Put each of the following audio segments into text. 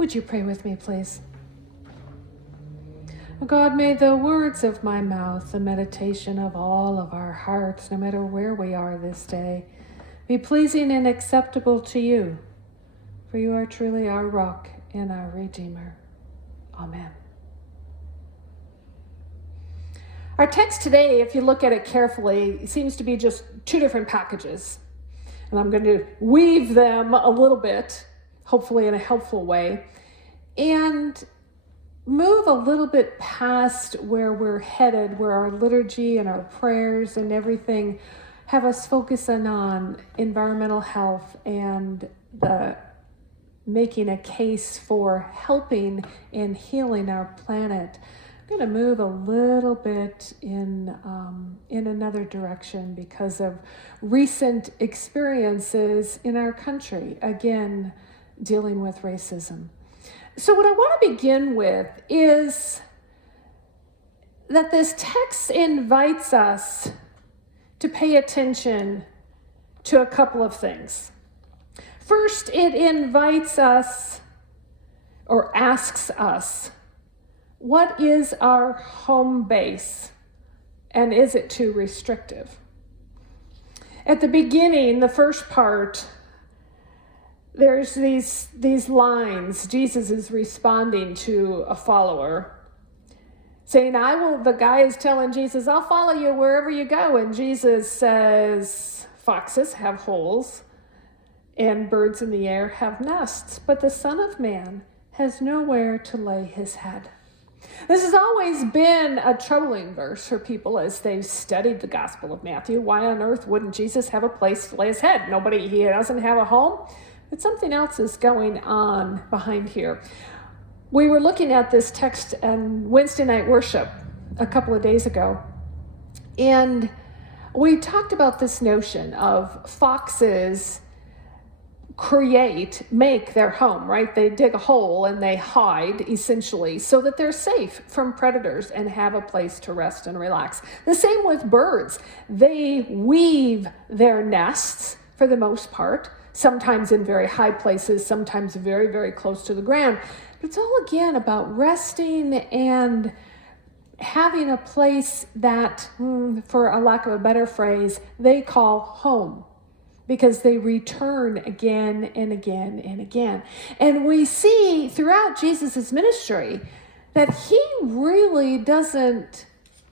Would you pray with me, please? God, may the words of my mouth, the meditation of all of our hearts, no matter where we are this day, be pleasing and acceptable to you, for you are truly our rock and our Redeemer. Amen. Our text today, if you look at it carefully, seems to be just two different packages. And I'm going to weave them a little bit, hopefully in a helpful way, and move a little bit past where we're headed, where our liturgy and our prayers and everything have us focusing on environmental health and the making a case for helping and healing our planet. I'm going to move a little bit in another direction because of recent experiences in our country, again, dealing with racism. So what I want to begin with is that this text invites us to pay attention to a couple of things. First, it invites us or asks us, what is our home base, and is it too restrictive? At the beginning, the first part, there's these lines. Jesus is responding to a follower, saying, the guy is telling Jesus, I'll follow you wherever you go. And Jesus says, foxes have holes and birds in the air have nests, but the Son of Man has nowhere to lay his head. This has always been a troubling verse for people as they've studied the Gospel of Matthew. Why on earth wouldn't Jesus have a place to lay his head? He doesn't have a home. But something else is going on behind here. We were looking at this text on Wednesday night worship a couple of days ago, and we talked about this notion of foxes make their home, right? They dig a hole and they hide, essentially, so that they're safe from predators and have a place to rest and relax. The same with birds. They weave their nests, for the most part, sometimes in very high places, sometimes very, very close to the ground. But it's all, again, about resting and having a place that, for a lack of a better phrase, they call home, because they return again and again and again. And we see throughout Jesus' ministry that he really doesn't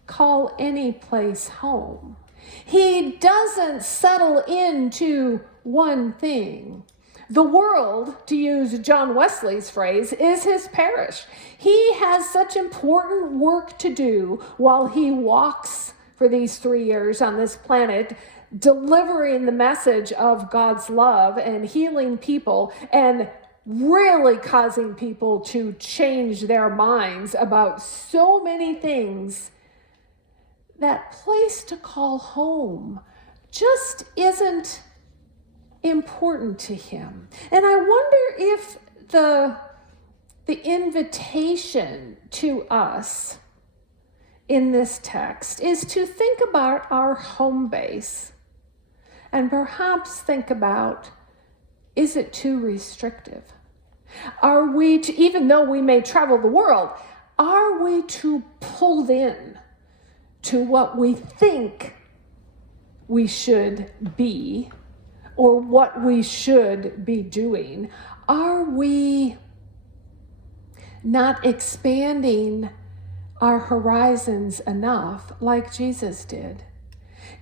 call any place home. He doesn't settle into one thing. The world, to use John Wesley's phrase, is his parish. He has such important work to do while he walks for these 3 years on this planet, delivering the message of God's love and healing people and really causing people to change their minds about so many things. That place to call home just isn't important to him. And I wonder if the invitation to us in this text is to think about our home base and perhaps think about, is it too restrictive? Are we, even though we may travel the world, are we too pulled in to what we think we should be or what we should be doing? Are we not expanding our horizons enough like Jesus did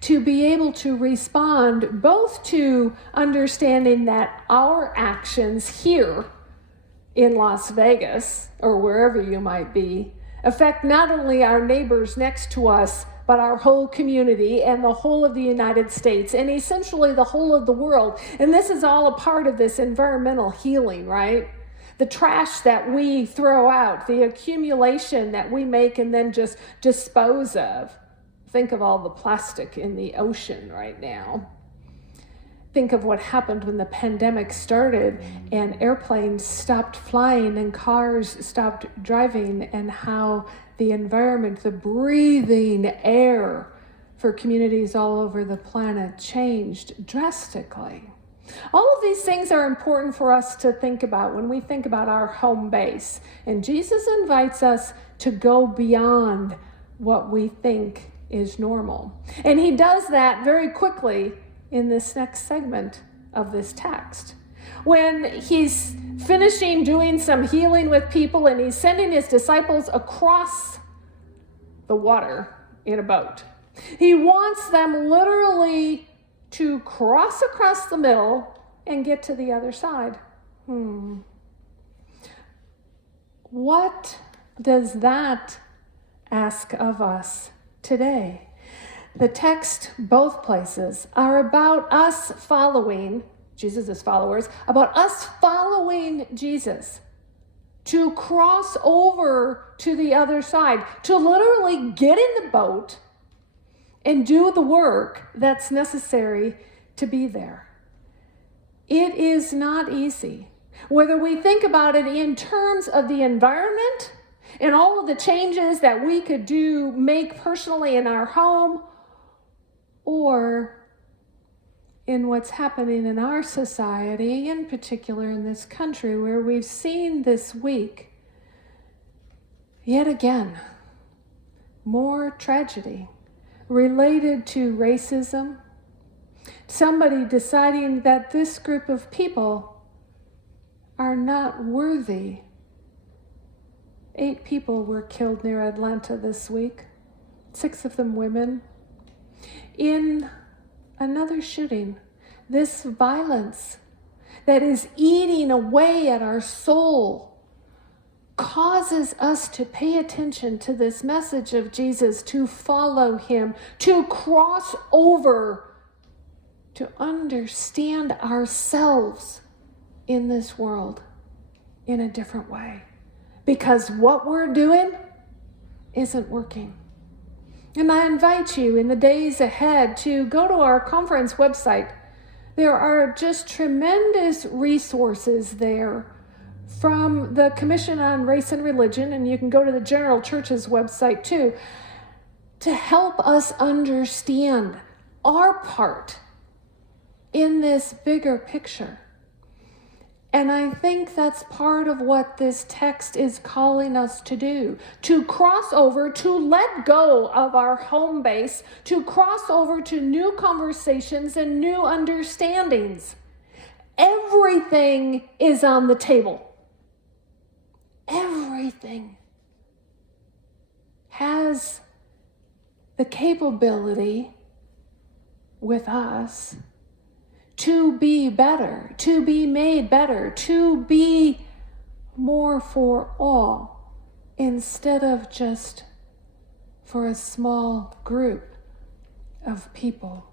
to be able to respond both to understanding that our actions here in Las Vegas or wherever you might be affect not only our neighbors next to us, but our whole community and the whole of the United States and essentially the whole of the world. And this is all a part of this environmental healing, right? The trash that we throw out, the accumulation that we make and then just dispose of. Think of all the plastic in the ocean right now. Think of what happened when the pandemic started and airplanes stopped flying and cars stopped driving, and how the environment, the breathing air for communities all over the planet changed drastically. All of these things are important for us to think about when we think about our home base. And Jesus invites us to go beyond what we think is normal. And he does that very quickly in this next segment of this text. When he's finishing doing some healing with people and he's sending his disciples across the water in a boat. He wants them literally to cross across the middle and get to the other side. What does that ask of us today? The text, both places, are about us following Jesus' followers, about us following Jesus, to cross over to the other side, to literally get in the boat and do the work that's necessary to be there. It is not easy. Whether we think about it in terms of the environment and all of the changes that we could make personally in our home, or in what's happening in our society, in particular in this country, where we've seen this week, yet again, more tragedy related to racism, somebody deciding that this group of people are not worthy. 8 people were killed near Atlanta this week, 6 of them women. In another shooting, this violence that is eating away at our soul causes us to pay attention to this message of Jesus, to follow him, to cross over, to understand ourselves in this world in a different way. Because what we're doing isn't working. And I invite you in the days ahead to go to our conference website. There are just tremendous resources there from the Commission on Race and Religion, and you can go to the General Church's website too, to help us understand our part in this bigger picture. And I think that's part of what this text is calling us to do, to cross over, to let go of our home base, to cross over to new conversations and new understandings. Everything is on the table. Everything has the capability with us to be better, to be made better, to be more for all instead of just for a small group of people.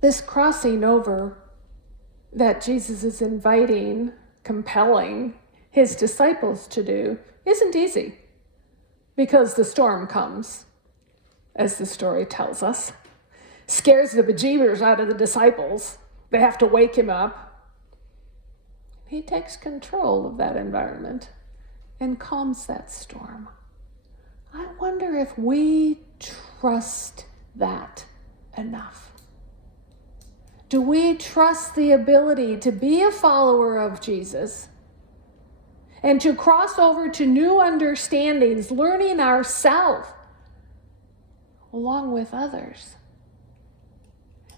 This crossing over that Jesus is inviting, compelling his disciples to do isn't easy, because the storm comes, as the story tells us, scares the bejeebers out of the disciples. They have to wake him up. He takes control of that environment and calms that storm. I wonder if we trust that enough. Do we trust the ability to be a follower of Jesus and to cross over to new understandings, learning ourselves along with others?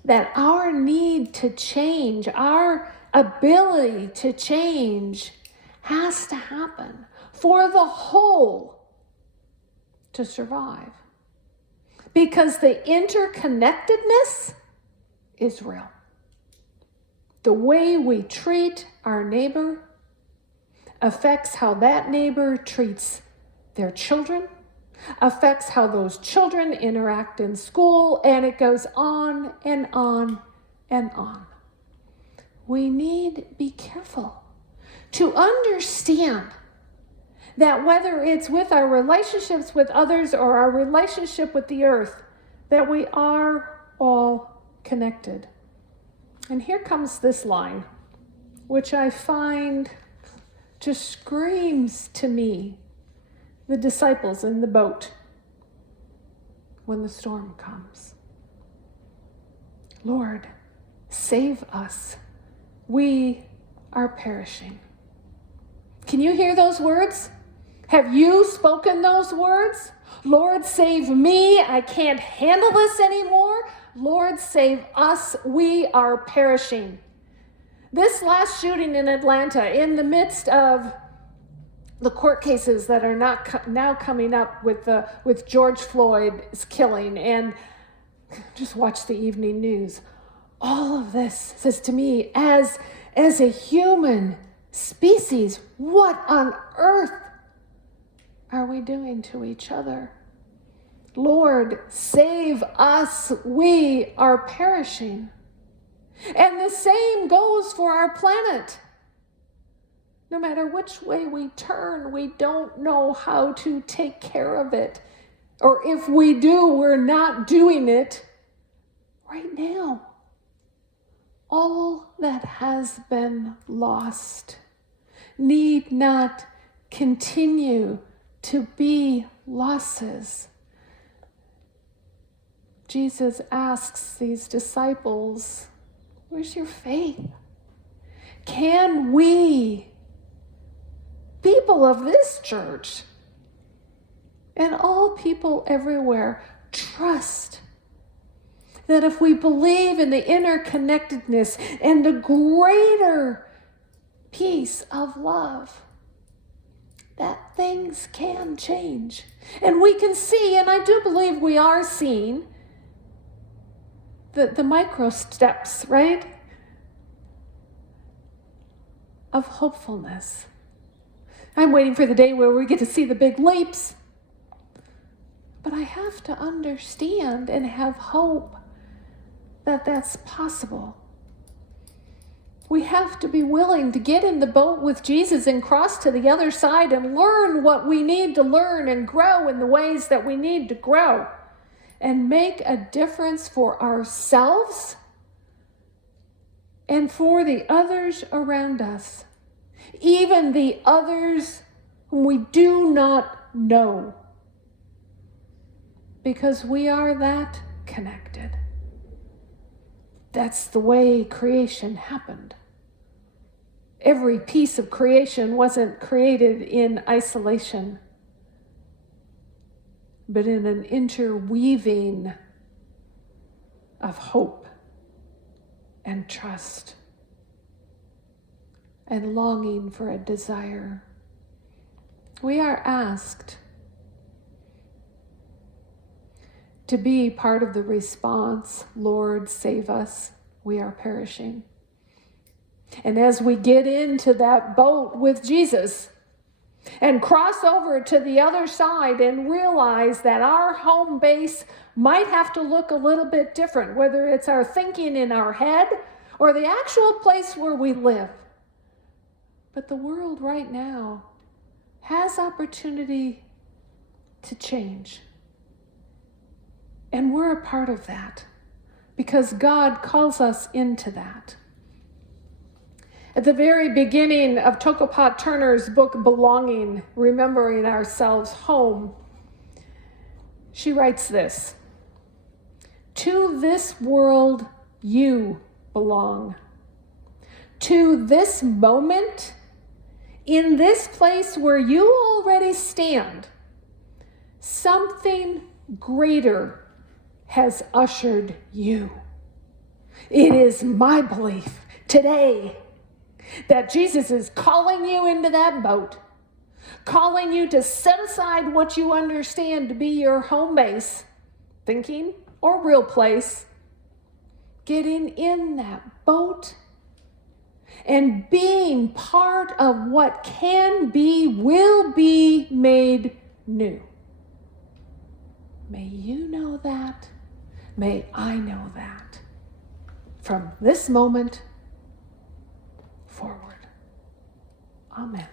That our need to change, our ability to change has to happen for the whole to survive. Because the interconnectedness is real. The way we treat our neighbor affects how that neighbor treats their children, affects how those children interact in school, and it goes on and on and on. We need to be careful to understand that whether it's with our relationships with others or our relationship with the earth, that we are all connected. And here comes this line, which I find just screams to me the disciples in the boat when the storm comes. Lord, save us. We are perishing. Can you hear those words? Have you spoken those words? Lord, save me. I can't handle this anymore. Lord, save us. We are perishing. This last shooting in Atlanta, in the midst of the court cases that are now coming up with George Floyd's killing, and just watch the evening news. All of this says to me, as a human species, what on earth are we doing to each other? Lord, save us. We are perishing. And the same goes for our planet. No matter which way we turn, we don't know how to take care of it. Or if we do, we're not doing it right now. All that has been lost need not continue to be losses. Jesus asks these disciples, where's your faith? Can we, people of this church, and all people everywhere, trust that if we believe in the interconnectedness and the greater peace of love, that things can change? And we can see, and I do believe we are seeing, the micro steps, right, of hopefulness. I'm waiting for the day where we get to see the big leaps. But I have to understand and have hope that that's possible. We have to be willing to get in the boat with Jesus and cross to the other side and learn what we need to learn and grow in the ways that we need to grow and make a difference for ourselves and for the others around us, even the others whom we do not know, because we are that connected. That's the way creation happened. Every piece of creation wasn't created in isolation, but in an interweaving of hope and trust and longing for a desire. We are asked to be part of the response, Lord, save us, we are perishing. And as we get into that boat with Jesus and cross over to the other side and realize that our home base might have to look a little bit different, whether it's our thinking in our head or the actual place where we live. But the world right now has opportunity to change. And we're a part of that because God calls us into that. At the very beginning of Tokopot Turner's book, Belonging, Remembering Ourselves Home, she writes this: to this world you belong. To this moment, in this place where you already stand, something greater has ushered you. It is my belief today that Jesus is calling you into that boat, calling you to set aside what you understand to be your home base, thinking or real place, getting in that boat and being part of what can be, will be made new. May you know that. May I know that from this moment forward. Amen.